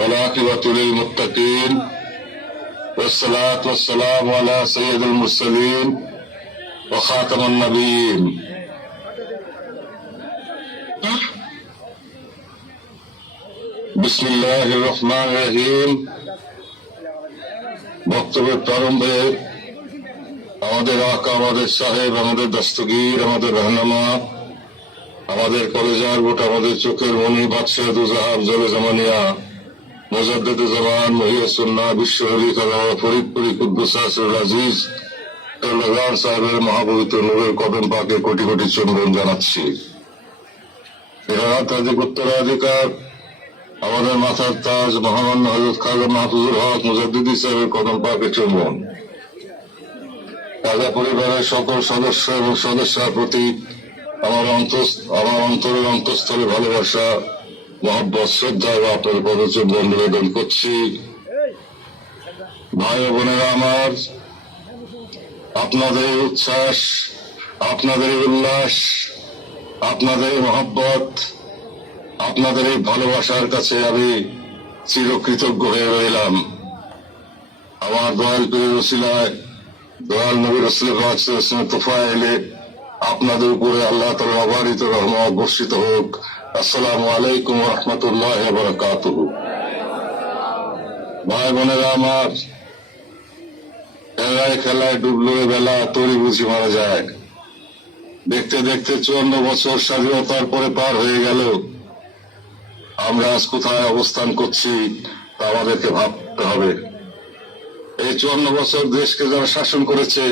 والعاقبة للمتقين والصلاة والسلام على سيد المرسلين وخاتم النبيين বিসমিল্লাহির রহমানির রহিম। বক্তব্যের প্রারম্ভে আমাদের আকা, আমাদের সাহেব, আমাদের দস্তগীর, আমাদের রহনামা, আমাদের কলেজার বুট, আমাদের চোখের মনি, বাদশাহ দুজাহাব জলে জামানিয়া, মুজাদ্দিদ জামান, মহিউসুন্নাহ, বিশ্বনবী কালাম ফরিদপুরি কুদ্দুস আসরুল আজিজ টল্লাগান সাহেবের মহাপবিত্র নূরের কদম পাকে কোটি কোটি চুম্বন জানাচ্ছি। উত্তরাধিকার আমাদের মাথার তাজ মহামান্য হযরত খাজা মাহফুজুল হক মুজাদ্দিদি সাহেবের কদম পাকে চুম্বন। খাজা পরিবারের সকল সদস্য এবং সদস্যের প্রতি আমার অন্তরের অন্তঃস্থলে ভালোবাসা, মহব্বত, শ্রদ্ধা ও আপনার পদচুম্বন নিবেদন করছি। ভাই ও বোনেরা আমার, আপনাদের উচ্ছ্বাস, আপনাদের উল্লাস, আপনাদের মহব্বত, আপনাদের এই ভালোবাসার কাছে আমি চিরকৃতজ্ঞ হয়ে রইলাম। আমার দয়াল পীরের ওসিলায়, দয়াল নবী রাসূলুল্লাহ তোফায়েলে আপনাদের উপরে আল্লাহ তাআলার অবারিত রহমত বর্ষিত হোক। আসসালামু আলাইকুম ওয়া রাহমাতুল্লাহি ওয়া বারাকাতুহু। ভাই বোনেরা আমার, খেলায় ডুবলো বেলা তরি বুঝি মারা যায়। দেখতে দেখতে 54 বছর স্বাধীনতার পরে পার হয়ে গেল। আমরা আজ কোথায় অবস্থান করছি তা আমাদেরকে ভাবতে হবে। এই 54 বছর দেশকে যারা শাসন করেছে,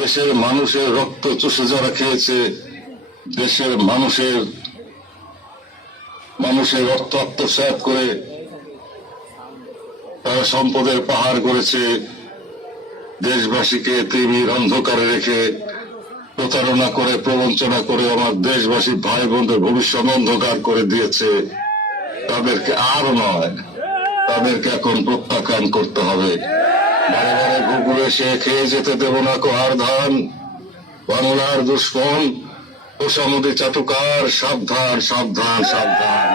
দেশের মানুষের রক্ত চুষে যারা খেয়েছে, দেশের মানুষের রক্ত আত্মসাৎ করে তারা সম্পদের পাহাড় করেছে, দেশবাসীকে তিমির অন্ধকারে রেখে প্রতারণা করে, প্রবঞ্চনা করে আমার দেশবাসী ভাই বোনদের ভবিষ্যৎ অন্ধকার করে দিয়েছে। তাদেরকে আর নয়, তাদেরকে এখন প্রত্যাখ্যান করতে হবে। বারে বারে কুকুরে সে খেয়ে যেতে দেব না কোহার ধান, বাংলার দুশ্মন ওসামুদি চাটুকার, সাবধান সাবধান সাবধান।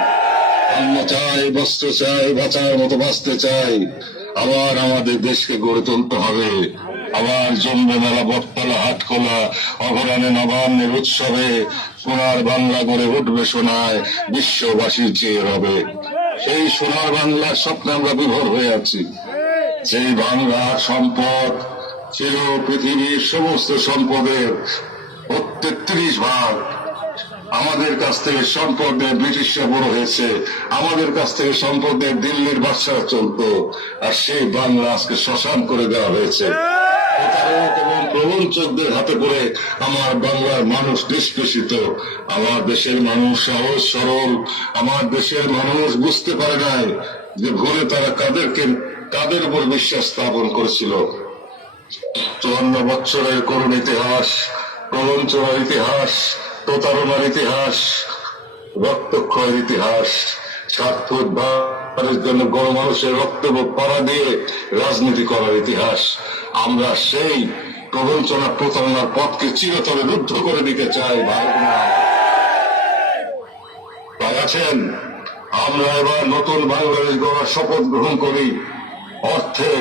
অন্ন চাই, বস্ত্র চাই, বাঁচার মতো বাঁচতে চাই। আবার আমাদের দেশকে গড়ে তুলতে হবে। আবার জমবে মেলা, বটতলা, হাটখোলা, অঘরানে নবান্নের উৎসবে সোনার বাংলা গড়ে উঠবে সোনায়, বিশ্ববাসীর চেয়ে হবে। সেই সোনার বাংলার স্বপ্নে আমরা বিভোর হয়ে আছি। সেই বাংলার সম্পদ ছিল পৃথিবীর সমস্ত সম্পদের 33 ভাগ। আমাদের কাছ থেকে সম্পদ নিয়ে ব্রিটিশরা বড় হয়েছে, আমাদের কাছ থেকে সম্পদ নিয়ে দিল্লির বাদশারা চলতো। আর সেই বাংলা আজকে শ্মশান করে দেওয়া হয়েছে। প্রতারক এবং প্রবঞ্চকদের হাতে পড়ে আমার বাংলার মানুষ নিষ্পেষিত। আমার দেশের মানুষ সহজ সরল, আমার দেশের মানুষ বুঝতে পারে নাই যে ভুলে তারা কাদের উপর বিশ্বাস স্থাপন করেছিল। 54 বছরের করুণ ইতিহাস, প্রবঞ্চনার ইতিহাস, প্রতারণার ইতিহাস, রক্তক্ষয়ের ইতিহাস, স্বার্থের জন্য গণমানুষের রক্তবোধ পাড়া দিয়ে রাজনীতি করার ইতিহাস। আমরা সেই প্রবঞ্চনা, প্রতারণার পথকে চিরতরে রুদ্ধ করে দিতে চাই। ভাই আছেন, আমরা এবার নতুন বাংলাদেশ গড়ার শপথ গ্রহণ করি। অর্থে,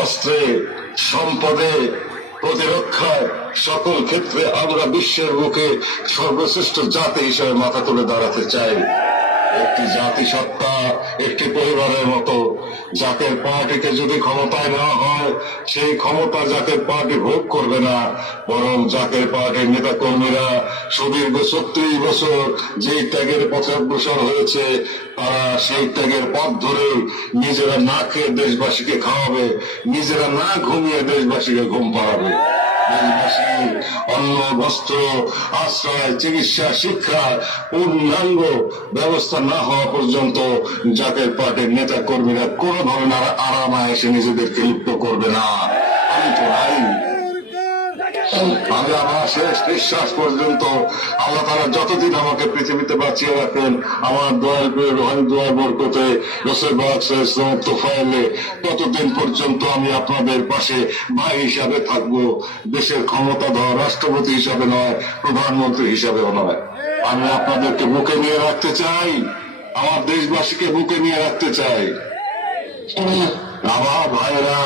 অস্ত্রে, সম্পদে, প্রতিরক্ষায়, সকল ক্ষেত্রে আমরা বিশ্বের বুকে সর্বশ্রেষ্ঠ জাতি হিসেবে মাথা তুলে দাঁড়াতে চাই। একটি জাতিসত্তা, একটি পরিবারের মতো। জাকের পার্টিকে যদি ক্ষমতায় নেওয়া হয়, সেই ক্ষমতা জাকের পার্টি ভোগ করবে না, বরং জাকের পার্টির নেতা কর্মীরা সুদীর্ঘ 36 বছর যেই ত্যাগের পথে অগ্রসর হয়েছে, তারা সেই ত্যাগের পথ ধরে নিজেরা না খেয়ে দেশবাসীকে খাওয়াবে, নিজেরা না ঘুমিয়ে দেশবাসীকে ঘুম পাড়াবে। দেশবাসীর অন্ন, বস্ত্র, আশ্রয়, চিকিৎসা, শিক্ষা পূর্ণাঙ্গ ব্যবস্থা না হওয়া পর্যন্ত জাকের পার্টির নেতা কর্মীরা কোন ধরনের আরাম এসে নিজেদেরকে লিপ্ত করবে না। আমি আমার শেষ নিঃশ্বাস পর্যন্ত আল্লাহ তাআলা যতদিন আমাকে পৃথিবীতে বাঁচিয়ে রাখেন, আমার দয়াল পীর রুহানি দোয়ার বরকতে রাসূল পাক সাল্লাল্লাহু আলাইহি ওয়াসাল্লাম তোফায়েলে, ততদিন পর্যন্ত আমি আপনাদের পাশে ভাই হিসাবে থাকবো। দেশের ক্ষমতাধর রাষ্ট্রপতি হিসাবে নয়, প্রধানমন্ত্রী হিসাবেও নয়। আমি আপনাদেরকে বুকে নিয়ে রাখতে চাই। আমার দেশবাসীকে বুকে নিয়ে রাখতে চাই। আমার ভাইরা,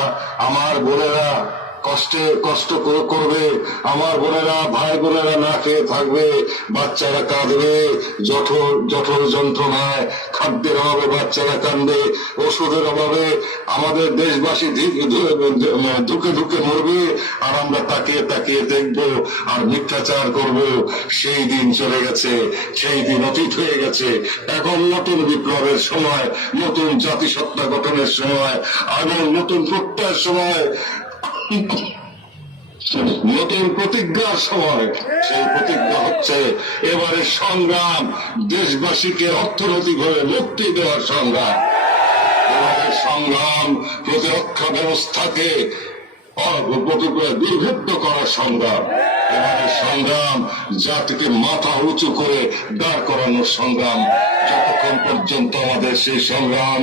আমার বোনেরা কষ্ট করবে, আমার বোনেরা ভাই বোনেরা না খেয়ে থাকবে, বাচ্চারা কাঁদবে, জঠর জঠর যন্ত্রণায়, খাদ্যের অভাবে বাচ্চারা কাঁদবে, ওষুধের অভাবে আমাদের দেশবাসী ধুকে ধুকে মরবে, আর আমরা তাকিয়ে তাকিয়ে দেখবো আর মিথ্যাচার করব। সেই দিন চলে গেছে, সেই দিন অতীত হয়ে গেছে। এখন নতুন বিপ্লবের সময়, নতুন জাতিসত্তা গঠনের সময়, এবং নতুন প্রত্যয়ের সময়, নতুন প্রতিজ্ঞার সময়। সেই প্রতিজ্ঞা হচ্ছে এবারে সংগ্রাম দেশবাসীকে অর্থনৈতিকভাবে মুক্তি দেওয়ার সংগ্রাম। এবারে সংগ্রাম প্রতিরক্ষা ব্যবস্থাকে দুর্ভেদ্য করার সংগ্রাম। এবারে সংগ্রাম জাতিকে মাথা উঁচু করে দাঁড় করানোর সংগ্রাম। যতক্ষণ পর্যন্ত আমাদের সেই সংগ্রাম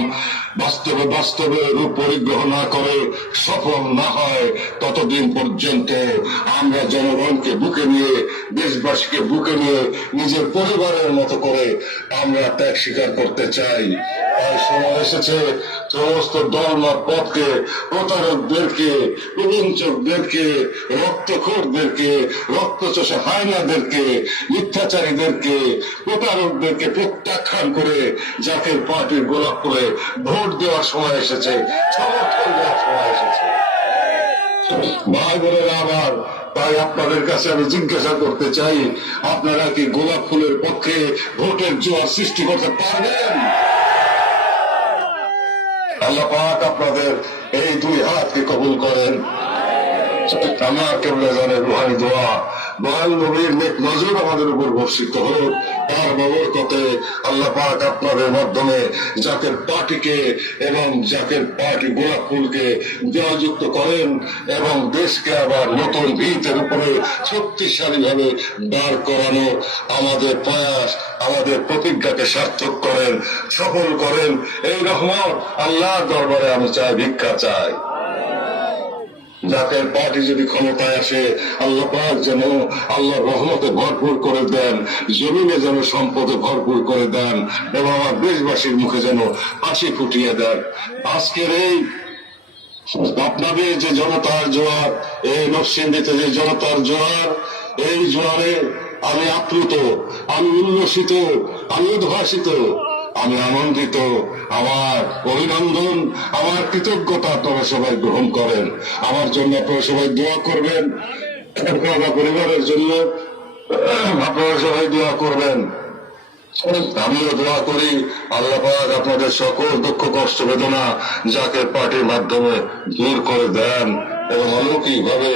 বাস্তবে রূপ পরিগ্রহ না করে সফল না হয়, ততদিন পর্যন্ত আমরা জনগণকে বুকে নিয়ে, দেশবাসীকে বুকে নিয়ে নিজের পরিবারের মতো করে আমরা ত্যাগ স্বীকার করতে চাই। তাই সময় এসেছে সমস্ত দলমত পথকে, প্রতারকদেরকে, প্রবঞ্চকদেরকে, রক্তখোরদেরকে, রক্তচোষা হায়নাদেরকে, মিথ্যাচারীদেরকে, প্রতারকদেরকে প্রত্যাখ্যান করে জাতীয় পার্টির গোলাপ করে ভোট দেওয়ার সময় এসেছে, সমর্থন দেওয়ার সময় এসেছে। ভাই বোনেরা আমার, তাই আপনাদের কাছে আমি জিজ্ঞাসা করতে চাই, আপনারা কি গোলাপ ফুলের পক্ষে ভোটের জোয়ার সৃষ্টি করতে পারবেন? আল্লাহ পাক আপনাদের এই দুই হাতকে কবুল করেন। আমার কেবল জানে রুহানি দোয়া, দয়াল নবীর নেক নজর আমাদের উপর বর্ষিত হোক। তার বরকতে আল্লাহ পাক আপনাদের মাধ্যমে জাকের পার্টিকে এবং জাকের পার্টি গোলাপ ফুলকে জয়যুক্ত করেন এবং দেশকে আবার নতুন ভিতের উপরে শক্তিশালী ভাবে দাঁড় করানো আমাদের প্রয়াস, আমাদের প্রতিজ্ঞাকে সার্থক করেন, সফল করেন। এই রহমত আল্লাহর দরবারে আমি চাই, ভিক্ষা চাই। জাকের পার্টি যদি ক্ষমতায় আসে, আল্লাহ পাক যেন আল্লাহর রহমতে ভরপুর করে দেন, জমিনে যেন সম্পদে ভরপুর করে দেন, এবং আমার দেশবাসীর মুখে যেন হাসি ফুটিয়ে দেন। আজকের এই আপনাদের যে জনতার জোয়ার, এই নরসিংদীতে যে জনতার জোয়ার, এই জোয়ারে আমি আপ্লুত, আমি উল্লসিত, আমি উদ্ভাসিত, আমি আনন্দিত। আমার অভিনন্দন, আমার কৃতজ্ঞতা আপনারা সবাই গ্রহণ করেন। আমার জন্য আপনারা সবাই দোয়া করবেন, আপনারা পরিবারের জন্য আপনারা সবাই দোয়া করবেন। আমিও দোয়া করি আল্লাহ পাক আপনাদের সকল দুঃখ কষ্ট বেদনা জাকের পার্টির মাধ্যমে দূর করে দেন, এবং অলৌকিক ভাবে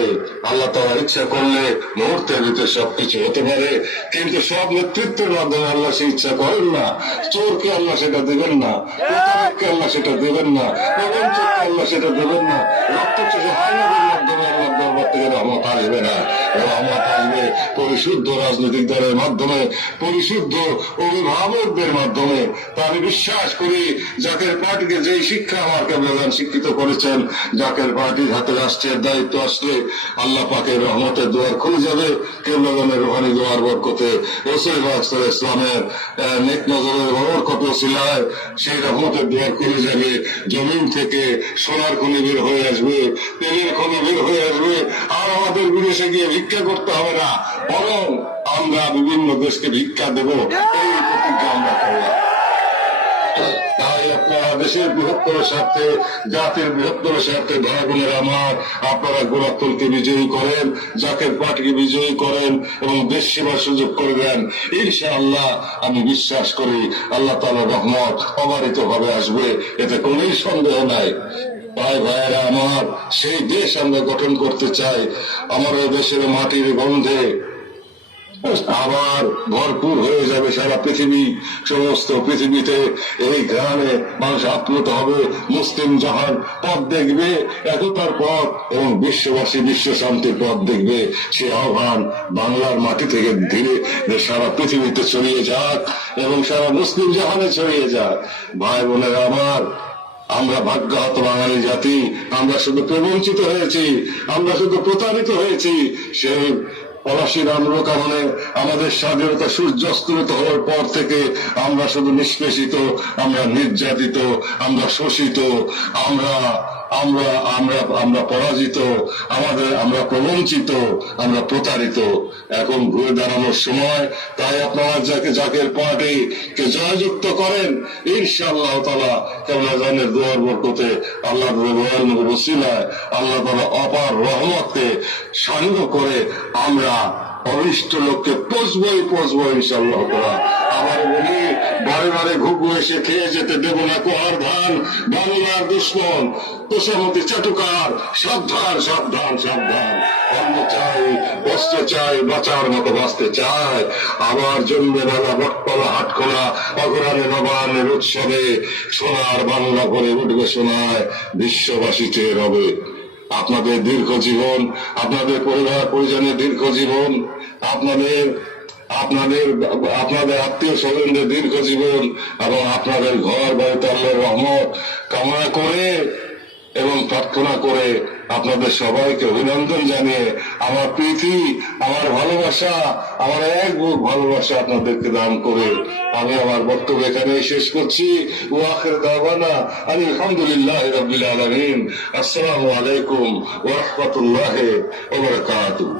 আল্লাহ তাআলা ইচ্ছা করলে মুহূর্তের ভিতরে সবকিছু হতে পারে। কিন্তু সব নেতৃত্বের মাধ্যমে আল্লাহ সে ইচ্ছা করেন না। চোরকে আল্লাহ সেটা দেবেন না, প্রতারককে আল্লাহ সেটা দেবেন না, প্রবঞ্চককে আল্লাহ সেটা দেবেন না, রক্তচোষা হায়নাদের মাধ্যমে আল্লাহ দরবার থেকে রহমত আসবে না। রহমত আসবে পরিশুদ্ধ রাজনৈতিক দলের মাধ্যমে, পরিশুদ্ধ অভিভাবকদের মাধ্যমে। তা আমি বিশ্বাস করি জাকের পার্টিকে যেই শিক্ষা আমার কেবলান শিক্ষিত করেছেন, জাকের পার্টির হাতে রাষ্ট্রের দায়িত্ব আসলে আল্লাহ পাকের রহমতের দুয়ার খুলে যাবে। কেবলানের রুহানি দোয়ার বরকতে, রাসূল পাক সাল্লাল্লাহু আলাইহি ওয়াসাল্লামের নেক নজরের বরকত ওসিলায় সেই রহমতের দুয়ার খুলে যাবে। জমিন থেকে সোনার খনি বের হয়ে আসবে, তেলের খনি বের হয়ে আসবে, আর আমাদের বিদেশে গিয়ে ভিক্ষা করতে হবে না, বরং আমরা বিভিন্ন দেশকে ভিক্ষা দেব, এই প্রতিজ্ঞা আমরা করলাম। তাই আপনারা দেশের বৃহত্তর স্বার্থে, জাতির বৃহত্তর স্বার্থে ভাই বোনেরা আমার, আপনারা গোলাপ ফুলকে বিজয়ী করেন, জাকের পার্টিকে বিজয়ী করেন এবং দেশ সেবার সুযোগ করে দেন। ইনশাআল্লাহ আমি বিশ্বাস করি আল্লাহ তাআলার রহমত অবারিত ভাবে আসবে, এতে কোন সন্দেহ নাই। ভাই ভাইয়েরা আমার, সেই দেশ আমরা গঠন করতে চাই। আমার ওই দেশের মাটির গন্ধে আবার ভরপুর হয়ে যাবে সারা পৃথিবী। সমস্ত পৃথিবীতে এই গ্রামে মানুষ আপ্লুত হবে, মুসলিম জাহান পথ দেখবে, একতার পথ এবং বিশ্ববাসী বিশ্ব শান্তির পথ দেখবে। সে আহ্বান বাংলার মাটি থেকে ধীরে সারা পৃথিবীতে ছড়িয়ে যাক এবং সারা মুসলিম জাহানে ছড়িয়ে যাক। ভাই বোনেরা আমার, আমরা ভাগ্যহত বাঙালি জাতি, আমরা শুধু প্রবঞ্চিত হয়েছি, আমরা শুধু প্রতারিত হয়েছি। সেই পলাশী নামলো কারণে আমাদের স্বাধীনতা সূর্যাস্তমিত হওয়ার পর থেকে আমরা শুধু নিষ্পেষিত, আমরা নির্যাতিত, আমরা শোষিত, আমরা আমরা আমরা আমরা পরাজিত, আমরা প্রবঞ্চিত, আমরা প্রতারিত। এখন ঘুরে দাঁড়ানোর সময়। তাই আপনারা জাকের পার্টি কে জয়যুক্ত করেন ইনশাআল্লাহ তাআলা। কেবলা জানের দোয়ার বরকতে, আল্লাহ দোয়ার ওসিলায়, আল্লাহ তাআলা অপার রহমতকে সাঙ্গ করে আমরা অনিষ্ট লোককে পচবো ইনশাআল্লাহ তাআলা। আবার বলি, বারে বারে ঘুঘু এসে খেয়ে যেতে দেব না কোহার ধান, বাংলার দুশ্মন তোষামতি চাটুকার। সাবধান সাবধান সাবধান। অন্ন চাই, বস্ত্র চাই, বাঁচার মতো বাঁচতে চাই। আবার জন্মে বেলা বটতলা হাটখোলা অগরানে নবানের উৎসবে সোনার বাংলা করে উঠবে সোনায়, বিশ্ববাসী চেয়ে রবে আপনাদের দীর্ঘ জীবন, আপনাদের পরিবার পরিজনের দীর্ঘ জীবন, আপনাদের আপনাদের আপনাদের আত্মীয় স্বজনদের দীর্ঘ জীবন এবং আপনাদের ঘর বাড়িতে আল্লাহর রহমত কামনা করে এবং প্রার্থনা করে আপনাদের সবাইকে অভিনন্দন জানিয়ে আমার প্রীতি, আমার ভালোবাসা, আমার এক বুক ভালোবাসা আপনাদেরকে দান করে আমি আমার বক্তব্য এখানে শেষ করছি। ওয়া আখির দাওয়ানা আলহামদুলিল্লাহি রাব্বিল আলামিন। আসসালামু আলাইকুম ওয়া রাহমাতুল্লাহি ওয়া বারাকাতুহু।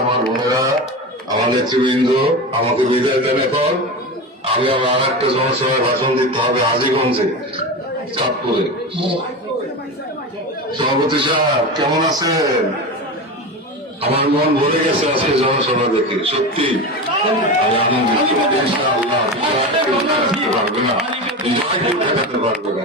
আমার বোনেরা, আমার নেতৃবৃন্দ, আমাকে বিদায় দেন এখন। আমি আমার আর একটা জনসভায় ভাষণ দিতে হবে হাজীগঞ্জে, চাঁদপুরে। সভাপতি সাহেব কেমন আছেন? আমার মন ভরে গেছে আজকে জনসভা দেখে, সত্যি আমি আনন্দিত। ইনশাআল্লাহ পারবে না, বিজয় ঠেকাতে পারবে না।